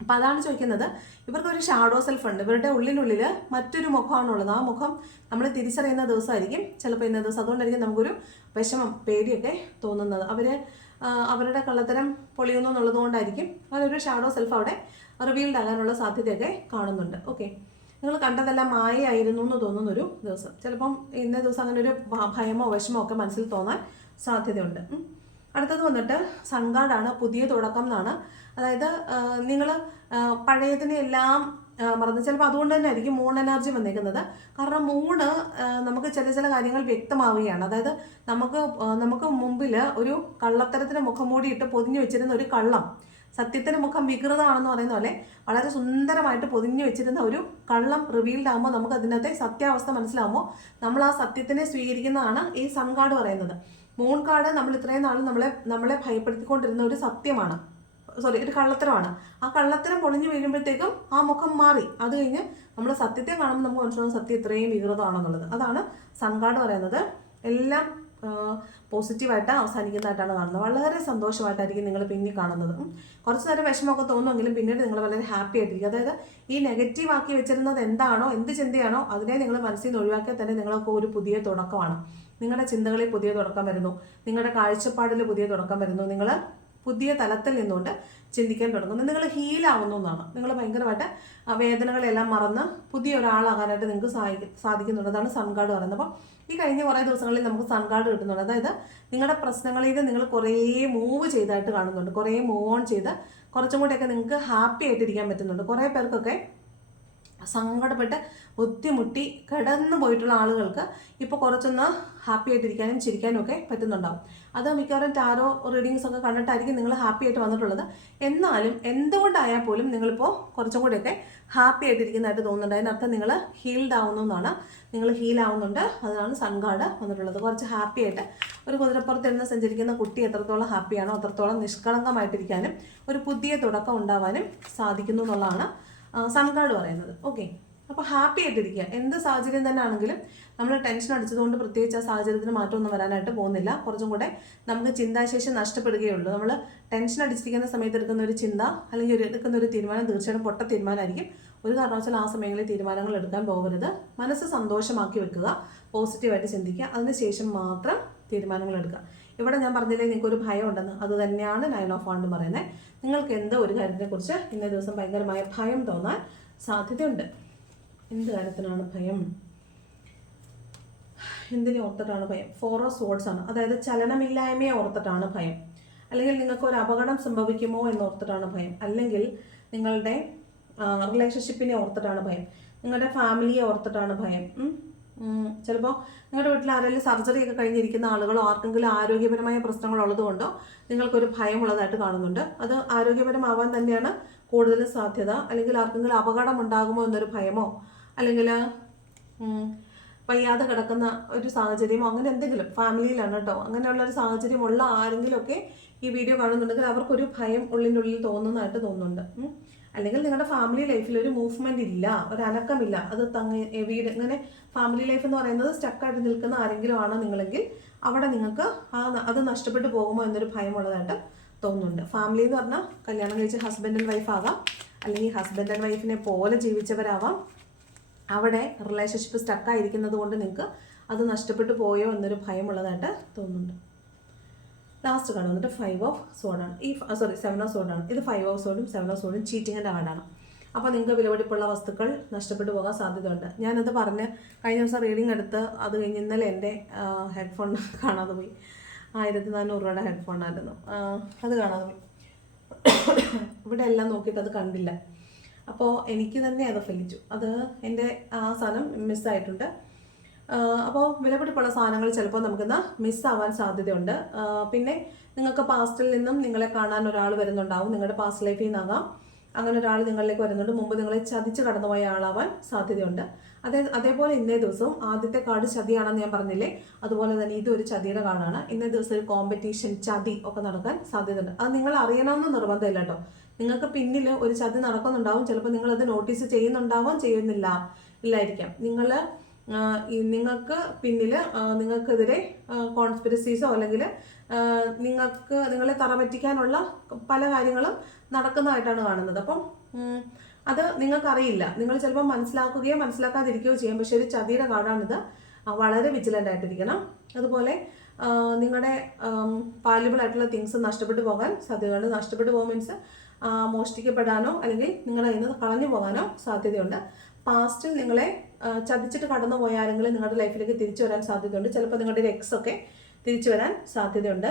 അപ്പം അതാണ് ചോദിക്കുന്നത്. ഇവർക്കൊരു ഷാഡോ സെൽഫ് ഉണ്ട്. ഇവരുടെ ഉള്ളിനുള്ളിൽ മറ്റൊരു മുഖമാണുള്ളത്. ആ മുഖം നമ്മൾ തിരിച്ചറിയുന്ന ദിവസമായിരിക്കും. ചിലപ്പോൾ ഇന്ന ദിവസം അതുകൊണ്ടായിരിക്കും നമുക്കൊരു വിഷമം പേടിയൊക്കെ തോന്നുന്നത്. അവർ അവരുടെ കള്ളത്തരം പൊളിയുന്നു എന്നുള്ളത് കൊണ്ടായിരിക്കും അങ്ങനെ ഒരു ഷാഡോ സെൽഫ് അവിടെ റിവീൽഡ് ആകാനുള്ള സാധ്യതയൊക്കെ കാണുന്നുണ്ട്. ഓക്കെ നിങ്ങൾ കണ്ടതെല്ലാം മായയായിരുന്നു എന്ന് തോന്നുന്നൊരു ദിവസം. ചിലപ്പം ഇന്ന ദിവസം അങ്ങനെ ഒരു ഭയമോ വിഷമോ ഒക്കെ മനസ്സിൽ തോന്നാൻ സാധ്യതയുണ്ട്. അടുത്തത് വന്നിട്ട് സൺഗാർഡാണ് പുതിയ തുടക്കം എന്നാണ്. അതായത് നിങ്ങൾ പഴയതിനെ എല്ലാം മറന്ന് മറന്നു ചിലപ്പോൾ അതുകൊണ്ട് തന്നെ ആയിരിക്കും മൂൺ എനർജി വന്നേക്കുന്നത്. കാരണം മൂണ് നമുക്ക് ചില ചില കാര്യങ്ങൾ വ്യക്തമാവുകയാണ്. അതായത് നമുക്ക് നമുക്ക് മുമ്പിൽ ഒരു കള്ളത്തരത്തിന് മുഖംമൂടിയിട്ട് പൊതിഞ്ഞു വെച്ചിരുന്ന ഒരു കള്ളം. സത്യത്തിന് മുഖം വികൃതമാണെന്ന് പറയുന്ന പോലെ വളരെ സുന്ദരമായിട്ട് പൊതിഞ്ഞു വെച്ചിരുന്ന ഒരു കള്ളം റിവീൽഡ് ആകുമ്പോൾ നമുക്ക് അതിനകത്തെ സത്യാവസ്ഥ മനസ്സിലാകുമ്പോൾ നമ്മൾ ആ സത്യത്തിനെ സ്വീകരിക്കുന്നതാണ് ഈ സംഘാട് പറയുന്നത്. മൂൺ കാർഡ് നമ്മൾ ഇത്രയും നാളും നമ്മളെ നമ്മളെ ഭയപ്പെടുത്തിക്കൊണ്ടിരുന്ന ഒരു സത്യമാണ്. സോറി ഒരു കള്ളത്തരമാണ്. ആ കള്ളത്തരം പൊളിഞ്ഞു വീഴുമ്പോഴത്തേക്കും ആ മുഖം മാറി. അത് കഴിഞ്ഞ് നമ്മൾ സത്യത്തെ കാണുമ്പോൾ നമുക്ക് മനസ്സിലാവും സത്യം ഇത്രയും വികൃതമാണെന്നുള്ളത്. അതാണ് സംഘാട് പറയുന്നത്. എല്ലാം പോസിറ്റീവായിട്ട് അവസാനിക്കുന്നതായിട്ടാണ് കാണുന്നത്. വളരെ സന്തോഷമായിട്ടായിരിക്കും നിങ്ങൾ പിന്നെ കാണുന്നത്. കുറച്ച് നേരം വിഷമമൊക്കെ തോന്നുമെങ്കിലും പിന്നീട് നിങ്ങൾ വളരെ ഹാപ്പി ആയിട്ടിരിക്കും. അതായത് ഈ നെഗറ്റീവ് ആക്കി വെച്ചിരുന്നത് എന്താണോ എന്ത് ചിന്തയാണോ അതിനെ നിങ്ങൾ മനസ്സിൽ നിന്ന് ഒഴിവാക്കിയാൽ തന്നെ നിങ്ങൾക്ക് ഒരു പുതിയ തുടക്കമാണ്. നിങ്ങളുടെ ചിന്തകളിൽ പുതിയ തുടക്കം വരുന്നു. നിങ്ങളുടെ കാഴ്ചപ്പാടിൽ പുതിയ തുടക്കം വരുന്നു. നിങ്ങൾ പുതിയ തലത്തിൽ നിന്നുകൊണ്ട് ചിന്തിക്കാൻ തുടങ്ങുന്നു. നിങ്ങൾ ഹീലാവുന്നു എന്നാണ്. നിങ്ങൾ ഭയങ്കരമായിട്ട് ആ വേദനകളെല്ലാം മറന്ന് പുതിയ ഒരാളാകാനായിട്ട് നിങ്ങൾക്ക് സാധിക്കും സാധിക്കുന്നുള്ളതാണ് സൺകാർഡ് പറയുന്നത്. അപ്പം ഈ കഴിഞ്ഞ കുറേ ദിവസങ്ങളിൽ നമുക്ക് സൺകാർഡ് കിട്ടുന്നുണ്ട്. അതായത് നിങ്ങളുടെ പ്രശ്നങ്ങളിൽ നിന്ന് നിങ്ങൾ കുറേ മൂവ് ചെയ്തായിട്ട് കാണുന്നുണ്ട്. കുറേ മൂവ് ഓൺ ചെയ്ത് കുറച്ചും കൂടെയൊക്കെ നിങ്ങൾക്ക് ഹാപ്പി ആയിട്ടിരിക്കാൻ പറ്റുന്നുണ്ട്. കുറേ പേർക്കൊക്കെ സങ്കടപ്പെട്ട് ബുദ്ധിമുട്ടി കിടന്നു പോയിട്ടുള്ള ആളുകൾക്ക് ഇപ്പോൾ കുറച്ചൊന്ന് ഹാപ്പി ആയിട്ടിരിക്കാനും ചിരിക്കാനും ഒക്കെ പറ്റുന്നുണ്ടാവും. അത് മിക്കവാറും ടാരോ റീഡിങ്സ് ഒക്കെ കണ്ടിട്ടായിരിക്കും നിങ്ങൾ ഹാപ്പി ആയിട്ട് വന്നിട്ടുള്ളത്. എന്നാലും എന്തുകൊണ്ടായാൽ പോലും നിങ്ങളിപ്പോൾ കുറച്ചും കൂടെയൊക്കെ ഹാപ്പി ആയിട്ടിരിക്കുന്നതായിട്ട് തോന്നുന്നുണ്ട്. അതിനർത്ഥം നിങ്ങൾ ഹീൽഡ് ആവുന്നു എന്നാണ്. നിങ്ങൾ ഹീൽ ആവുന്നുണ്ട്. അതിനാണ് സൺഗാർഡ് വന്നിട്ടുള്ളത്. കുറച്ച് ഹാപ്പി ആയിട്ട് ഒരു കുതിരപ്പുറത്തിരുന്ന് സഞ്ചരിക്കുന്ന കുട്ടി എത്രത്തോളം ഹാപ്പിയാണോ അത്രത്തോളം നിഷ്കളങ്കമായിട്ടിരിക്കാനും ഒരു പുതിയ തുടക്കം ഉണ്ടാവാനും സാധിക്കുന്നു എന്നുള്ളതാണ് സൺഗാർഡ് പറയുന്നത്. ഓക്കെ അപ്പോൾ ഹാപ്പി ആയിട്ടിരിക്കുക. എന്ത് സാഹചര്യം തന്നെ ആണെങ്കിലും നമ്മൾ ടെൻഷൻ അടിച്ചതുകൊണ്ട് പ്രത്യേകിച്ച് ആ സാഹചര്യത്തിന് മാറ്റമൊന്നും വരാനായിട്ട് പോകുന്നില്ല. കുറച്ചും കൂടെ നമുക്ക് ചിന്താശേഷി നഷ്ടപ്പെടുകയുള്ളൂ. നമ്മൾ ടെൻഷൻ അടിച്ചിരിക്കുന്ന സമയത്ത് എടുക്കുന്ന ഒരു ചിന്ത അല്ലെങ്കിൽ ഒരു എടുക്കുന്ന ഒരു തീരുമാനം തീർച്ചയായിട്ടും പൊട്ട തീരുമാനമായിരിക്കും. ഒരു കാരണവശാലും ആ സമയങ്ങളിൽ തീരുമാനങ്ങൾ എടുക്കാൻ പോകരുത്. മനസ്സ് സന്തോഷമാക്കി വെക്കുക. പോസിറ്റീവായിട്ട് ചിന്തിക്കുക. അതിനുശേഷം മാത്രം തീരുമാനങ്ങൾ എടുക്കുക. ഇവിടെ ഞാൻ പറഞ്ഞില്ലേ നിങ്ങൾക്ക് ഒരു ഭയം ഉണ്ടെന്ന്? അത് തന്നെയാണ് നയൻ ഓഫ് വൺ എന്ന് പറയുന്നത്. നിങ്ങൾക്ക് എന്തോ ഒരു കാര്യത്തെക്കുറിച്ച് ഇന്നേ ദിവസം ഭയങ്കരമായ ഭയം തോന്നാൻ സാധ്യതയുണ്ട്. എന്ത് കാര്യത്തിനാണ് ഭയം? എന്തിനെ ഓർത്തിട്ടാണ് ഭയം? ഫോർ ഓഫ് സോഡ്സ് ആണ്. അതായത് ചലനമില്ലായ്മയെ ഓർത്തിട്ടാണ് ഭയം. അല്ലെങ്കിൽ നിങ്ങൾക്ക് ഒരു അപകടം സംഭവിക്കുമോ എന്ന് ഓർത്തിട്ടാണ് ഭയം. അല്ലെങ്കിൽ നിങ്ങളുടെ റിലേഷൻഷിപ്പിനെ ഓർത്തിട്ടാണ് ഭയം. നിങ്ങളുടെ ഫാമിലിയെ ഓർത്തിട്ടാണ് ഭയം. ചിലപ്പോൾ നിങ്ങളുടെ വീട്ടിൽ ആരെങ്കിലും സർജറി ഒക്കെ കഴിഞ്ഞിരിക്കുന്ന ആളുകളോ ആർക്കെങ്കിലും ആരോഗ്യപരമായ പ്രശ്നങ്ങൾ ഉള്ളതുകൊണ്ടോ നിങ്ങൾക്കൊരു ഭയമുള്ളതായിട്ട് കാണുന്നുണ്ട്. അത് ആരോഗ്യപരമാവാൻ തന്നെയാണ് കൂടുതൽ സാധ്യത. അല്ലെങ്കിൽ ആർക്കെങ്കിലും അപകടം ഉണ്ടാകുമോ എന്നൊരു ഭയമോ അല്ലെങ്കിൽ വയ്യാതെ കിടക്കുന്ന ഒരു സാഹചര്യമോ അങ്ങനെ എന്തെങ്കിലും ഫാമിലിയിലാണ് കേട്ടോ. അങ്ങനെയുള്ള ഒരു സാഹചര്യമുള്ള ആരെങ്കിലുമൊക്കെ ഈ വീഡിയോ കാണുന്നുണ്ടെങ്കിൽ അവർക്കൊരു ഭയം ഉള്ളിനുള്ളിൽ തോന്നുന്നതായിട്ട് തോന്നുന്നുണ്ട്. അല്ലെങ്കിൽ നിങ്ങളുടെ ഫാമിലി ലൈഫിൽ ഒരു മൂവ്മെന്റ് ഇല്ല ഒരു അനക്കമില്ല. അത് തങ്ങ വീട് ഇങ്ങനെ ഫാമിലി ലൈഫ് എന്ന് പറയുന്നത് സ്റ്റക്കായിട്ട് നിൽക്കുന്ന ആരെങ്കിലും ആണോ നിങ്ങളെങ്കിൽ അവിടെ നിങ്ങൾക്ക് ആ അത് നഷ്ടപ്പെട്ടു പോകുമോ എന്നൊരു ഭയമുള്ളതായിട്ട് തോന്നുന്നുണ്ട്. ഫാമിലി എന്ന് പറഞ്ഞാൽ കല്യാണം കഴിച്ച ഹസ്ബൻഡ് ആൻഡ് വൈഫ് ആകാം. അല്ലെങ്കിൽ ഹസ്ബൻഡ് ആൻഡ് വൈഫിനെ പോലെ ജീവിച്ചവരാവാം. അവിടെ റിലേഷൻഷിപ്പ് സ്റ്റക്കായിരിക്കുന്നത് കൊണ്ട് നിങ്ങൾക്ക് അത് നഷ്ടപ്പെട്ടു പോയോ എന്നൊരു ഭയമുള്ളതായിട്ട് തോന്നുന്നുണ്ട്. ലാസ്റ്റ് വന്നിട്ട് ഫൈവ് ഓഫ് സോഡാണ് ഈ സോറി സെവൻ ഓഫ് സോഡാണ് ഇത് ഫൈവ് ഓഫ് സോഡും സെവൻ ഓഫ് സോഡും ചീറ്റിങ്ങിന്റെ കാർഡാണ് അപ്പോൾ നിങ്ങൾക്ക് വിലപിടിപ്പുള്ള വസ്തുക്കൾ നഷ്ടപ്പെട്ടു പോകാൻ സാധ്യതയുണ്ട്. ഞാനത് പറഞ്ഞ് കഴിഞ്ഞ ദിവസം റീഡിംഗ് എടുത്ത് അത് കഴിഞ്ഞ് ഇന്നലെ എന്റെ ഹെഡ്ഫോൺ കാണാതെ പോയി. ആയിരത്തി നാനൂറ് രൂപയുടെ ഹെഡ്ഫോണായിരുന്നു അത് കാണാതെ പോയി. ഇവിടെ എല്ലാം നോക്കിയിട്ട് അത് കണ്ടില്ല. അപ്പോൾ എനിക്ക് തന്നെ അത് ഫലിച്ചു. അത് എന്റെ ആ സാധനം മിസ്സായിട്ടുണ്ട് അപ്പോൾ വിലപിടിപ്പുള്ള സാധനങ്ങൾ ചിലപ്പോൾ നമുക്കിന്ന് മിസ്സാവാൻ സാധ്യതയുണ്ട്. പിന്നെ നിങ്ങൾക്ക് പാസ്റ്റിൽ നിന്നും നിങ്ങളെ കാണാൻ ഒരാൾ വരുന്നുണ്ടാവും. നിങ്ങളുടെ പാസ്റ്റ് ലൈഫിൽ നിന്നാകാം. അങ്ങനെ ഒരാൾ നിങ്ങളിലേക്ക് വരുന്നുണ്ട്. മുമ്പ് നിങ്ങളെ ചതിച്ച് കടന്നുപോയ ആളാവാൻ സാധ്യതയുണ്ട്. അതേ അതേപോലെ ഇന്നേ ദിവസവും ആദ്യത്തെ കാർഡ് ചതിയാണെന്ന് ഞാൻ പറഞ്ഞില്ലേ? അതുപോലെ തന്നെ ഇത് ഒരു ചതിയുടെ കാർഡാണ്. ഇന്നേ ദിവസം ഒരു കോമ്പറ്റീഷൻ ചതി ഒക്കെ നടക്കാൻ സാധ്യതയുണ്ട്. അത് നിങ്ങൾ അറിയണമെന്ന് നിർബന്ധമില്ല കേട്ടോ. നിങ്ങൾക്ക് പിന്നിൽ ഒരു ചതി നടക്കുന്നുണ്ടാവും. ചിലപ്പോൾ നിങ്ങളത് നോട്ടീസ് ചെയ്യുന്നുണ്ടാവാം ചെയ്യുന്നില്ല. ഇല്ലായിരിക്കാം. നിങ്ങൾ നിങ്ങൾക്ക് പിന്നിൽ നിങ്ങൾക്കെതിരെ കോൺസ്പിരസീസോ അല്ലെങ്കിൽ നിങ്ങൾക്ക് നിങ്ങളെ തറപറ്റിക്കാനുള്ള പല കാര്യങ്ങളും നടക്കുന്നതായിട്ടാണ് കാണുന്നത്. അപ്പം അത് നിങ്ങൾക്കറിയില്ല. നിങ്ങൾ ചിലപ്പോൾ മനസ്സിലാക്കുകയോ മനസ്സിലാക്കാതിരിക്കുകയോ ചെയ്യാം. പക്ഷേ ഒരു ചതിയുടെ കാർഡാണിത് വളരെ വിജിലന്റ് ആയിട്ടിരിക്കണം. അതുപോലെ നിങ്ങളുടെ വാല്യുബിൾ ആയിട്ടുള്ള തിങ്സ് നഷ്ടപ്പെട്ടു പോകാൻ സാധ്യതയുണ്ട്. നഷ്ടപ്പെട്ടു പോകും മീൻസ് മോഷ്ടിക്കപ്പെടാനോ അല്ലെങ്കിൽ കയ്യിൽ നിന്ന് കളഞ്ഞു പോകാനോ സാധ്യതയുണ്ട്. പാസ്റ്റിൽ നിങ്ങളെ ചതിച്ചിട്ട് കടന്നു പോയ ആരെങ്കിലും നിങ്ങളുടെ ലൈഫിലേക്ക് തിരിച്ചു വരാൻ സാധ്യതയുണ്ട്. ചിലപ്പോൾ നിങ്ങളുടെ ഒരു എക്സ് ഒക്കെ തിരിച്ചു വരാൻ സാധ്യതയുണ്ട്.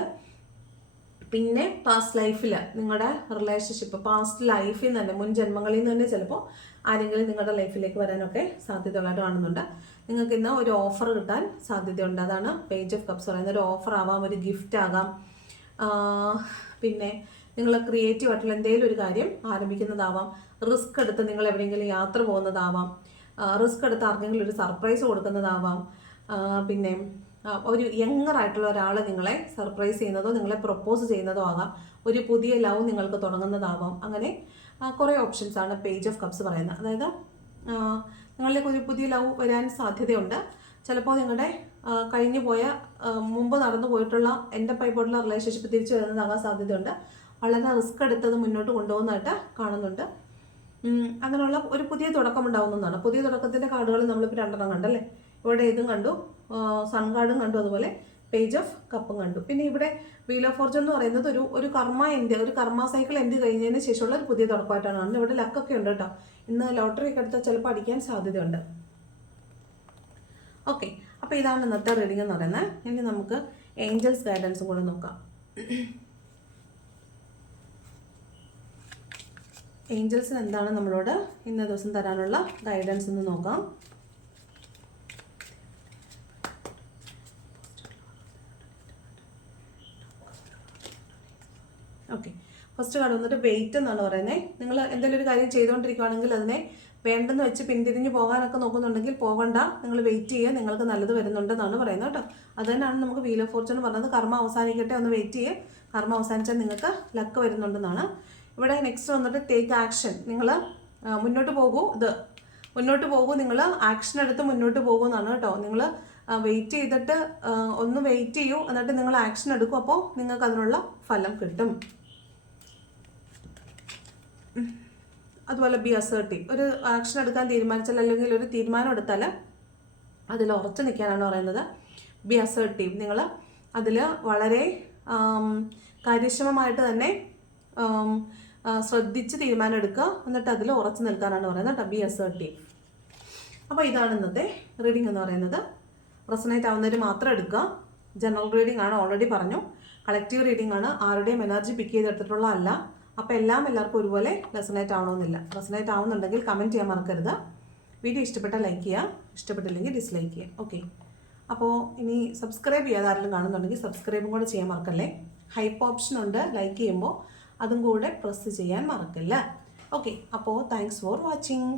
പിന്നെ പാസ്റ്റ് ലൈഫിൽ നിങ്ങളുടെ റിലേഷൻഷിപ്പ് പാസ്റ്റ് ലൈഫിൽ തന്നെ മുൻ ജന്മങ്ങളിൽ നിന്ന് തന്നെ ചിലപ്പോൾ ആരെങ്കിലും നിങ്ങളുടെ ലൈഫിലേക്ക് വരാനൊക്കെ സാധ്യതയുള്ളതായിട്ട് കാണുന്നുണ്ട്. നിങ്ങൾക്ക് ഇന്ന് ഒരു ഓഫർ കിട്ടാൻ സാധ്യതയുണ്ട്. അതാണ് പേജ് ഓഫ് കപ്സ് പറയുന്നത്. ഒരു ഓഫർ ആവാം ഒരു ഗിഫ്റ്റ് ആകാം. പിന്നെ നിങ്ങൾ ക്രിയേറ്റീവ് ആയിട്ടുള്ള എന്തെങ്കിലും ഒരു കാര്യം ആരംഭിക്കുന്നതാവാം. റിസ്ക് എടുത്ത് നിങ്ങൾ എവിടെയെങ്കിലും യാത്ര പോകുന്നതാവാം. റിസ്ക് എടുത്ത് ആർക്കെങ്കിലും ഒരു സർപ്രൈസ് കൊടുക്കുന്നതാവാം. പിന്നെ ഒരു യങ്ങർ ആയിട്ടുള്ള ഒരാൾ നിങ്ങളെ സർപ്രൈസ് ചെയ്യുന്നതോ നിങ്ങളെ പ്രൊപ്പോസ് ചെയ്യുന്നതോ ആകാം. ഒരു പുതിയ ലവ് നിങ്ങൾക്ക് തുടങ്ങുന്നതാവാം. അങ്ങനെ കുറേ ഓപ്ഷൻസ് ആണ് പേജ് ഓഫ് കപ്സ് പറയുന്നത്. അതായത് നിങ്ങളിലേക്ക് ഒരു പുതിയ ലവ് വരാൻ സാധ്യതയുണ്ട്. ചിലപ്പോൾ നിങ്ങളുടെ കഴിഞ്ഞു പോയ മുമ്പ് നടന്നു പോയിട്ടുള്ള എന്റെ പൈപ്പോട്ടുള്ള റിലേഷൻഷിപ്പ് തിരിച്ചു വരുന്നതാകാൻ സാധ്യതയുണ്ട്. വളരെ റിസ്ക് എടുത്തത് മുന്നോട്ട് കൊണ്ടുപോകുന്നതായിട്ട് കാണുന്നുണ്ട്. അങ്ങനെയുള്ള ഒരു പുതിയ തുടക്കം ഉണ്ടാവുന്നതാണ് പുതിയ തുടക്കത്തിന്റെ കാർഡുകൾ നമ്മളിപ്പോൾ രണ്ടെണ്ണം കണ്ടല്ലേ ഇവിടെ ഇതും കണ്ടു സൺ കാർഡും കണ്ടു അതുപോലെ പേജ് ഓഫ് കപ്പും കണ്ടു. പിന്നെ ഇവിടെ വീൽ ഓഫ് ഫോർജ് എന്ന് പറയുന്നത് ഒരു ഒരു കർമ്മ എന്റെ ഒരു കർമ്മ സൈക്കിൾ എന്ത് കഴിഞ്ഞതിന് ശേഷമുള്ള ഒരു പുതിയ തുടക്കമായിട്ടാണ് കാണുന്നത്. ഇവിടെ ലക്കൊക്കെ ഉണ്ട് കേട്ടോ ഇന്ന് ലോട്ടറി ഒക്കെ എടുത്താൽ ചിലപ്പോൾ അടിക്കാൻ സാധ്യതയുണ്ട്. ഓക്കെ അപ്പോൾ ഇതാണ് ഇന്നത്തെ റീഡിംഗ് എന്ന് പറയുന്നത്. ഇനി നമുക്ക് ഏഞ്ചൽസ് ഗൈഡൻസും കൂടെ നോക്കാം. ഏഞ്ചൽസിന് എന്താണ് നമ്മളോട് ഇന്ന ദിവസം തരാനുള്ള ഗൈഡൻസ് എന്ന് നോക്കാം. ഓക്കെ ഫസ്റ്റ് കാർഡ് വന്നിട്ട് വെയിറ്റ് എന്നാണ് പറയുന്നത് നിങ്ങൾ എന്തെങ്കിലും ഒരു കാര്യം ചെയ്തുകൊണ്ടിരിക്കുകയാണെങ്കിൽ അതിനെ വേണ്ടെന്ന് വെച്ച് പിന്തിരിഞ്ഞ് പോകാനൊക്കെ നോക്കുന്നുണ്ടെങ്കിൽ പോകണ്ട. നിങ്ങൾ വെയിറ്റ് ചെയ്യുക. നിങ്ങൾക്ക് നല്ലത് വരുന്നുണ്ടെന്നാണ് പറയുന്നത് കേട്ടോ. അത് തന്നെയാണ് നമുക്ക് വീൽ ഓഫ് ഫോർച്യൂൺ പറഞ്ഞത്. കർമ്മ അവസാനിക്കട്ടെ ഒന്ന് വെയിറ്റ് ചെയ്യുക. കർമ്മ അവസാനിച്ചാൽ നിങ്ങൾക്ക് ലക്ക് വരുന്നുണ്ടെന്നാണ് ഇവിടെ നെക്സ്റ്റ് വന്നിട്ട് ടേക്ക് ആക്ഷൻ നിങ്ങൾ മുന്നോട്ട് പോകൂ. ഇത് മുന്നോട്ട് പോകൂ. നിങ്ങൾ ആക്ഷൻ എടുത്ത് മുന്നോട്ട് പോകൂ എന്നാണ് കേട്ടോ. നിങ്ങൾ വെയിറ്റ് ചെയ്തിട്ട് ഒന്ന് വെയിറ്റ് ചെയ്യൂ. എന്നിട്ട് നിങ്ങൾ ആക്ഷൻ എടുക്കും. അപ്പോൾ നിങ്ങൾക്ക് അതിനുള്ള ഫലം കിട്ടും. അതുപോലെ ബി അസേർട്ടീവ് ഒരു ആക്ഷൻ എടുക്കാൻ തീരുമാനിച്ചാൽ അല്ലെങ്കിൽ ഒരു തീരുമാനം എടുത്താൽ അതിൽ ഉറച്ചു നിൽക്കാനാണ് പറയുന്നത്. ബി അസേർട്ടീവ് നിങ്ങൾ അതിൽ വളരെ കാര്യക്ഷമമായിട്ട് തന്നെ ശ്രദ്ധിച്ച് തീരുമാനം എടുക്കുക എന്നിട്ട് അതിൽ ഉറച്ചു നിൽക്കാനാണ് പറയുന്നത് കേട്ടോ ബി അസേർട്ടീവ് അപ്പോൾ ഇതാണ് ഇന്നത്തെ റീഡിംഗ് എന്ന് പറയുന്നത്. റെസനേറ്റ് ആവുന്നവർ മാത്രം എടുക്കുക. ജനറൽ റീഡിംഗ് ആണ് ഓൾറെഡി പറഞ്ഞു. കളക്റ്റീവ് റീഡിംഗ് ആണ് ആരുടെയും എനർജി പിക്ക് ചെയ്തെടുത്തിട്ടുള്ള അല്ല. അപ്പോൾ എല്ലാം എല്ലാവർക്കും ഒരുപോലെ റെസനേറ്റ് ആവണമെന്നില്ല. റെസനേറ്റ് ആവുന്നുണ്ടെങ്കിൽ കമന്റ് ചെയ്യാൻ മറക്കരുത്. വീഡിയോ ഇഷ്ടപ്പെട്ടാൽ ലൈക്ക് ചെയ്യുക. ഇഷ്ടപ്പെട്ടില്ലെങ്കിൽ ഡിസ്ലൈക്ക് ചെയ്യുക. ഓക്കെ അപ്പോൾ ഇനി സബ്സ്ക്രൈബ് ചെയ്യാതെ ആരെങ്കിലും കാണുന്നുണ്ടെങ്കിൽ സബ്സ്ക്രൈബും കൂടെ ചെയ്യാൻ മറക്കല്ലേ? ഹൈപ്പ് ഓപ്ഷൻ ഉണ്ട്. ലൈക്ക് ചെയ്യുമ്പോൾ അതും കൂടെ പ്രസ് ചെയ്യാൻ മറക്കല്ല. ഓക്കെ അപ്പോൾ താങ്ക്സ് ഫോർ വാച്ചിങ്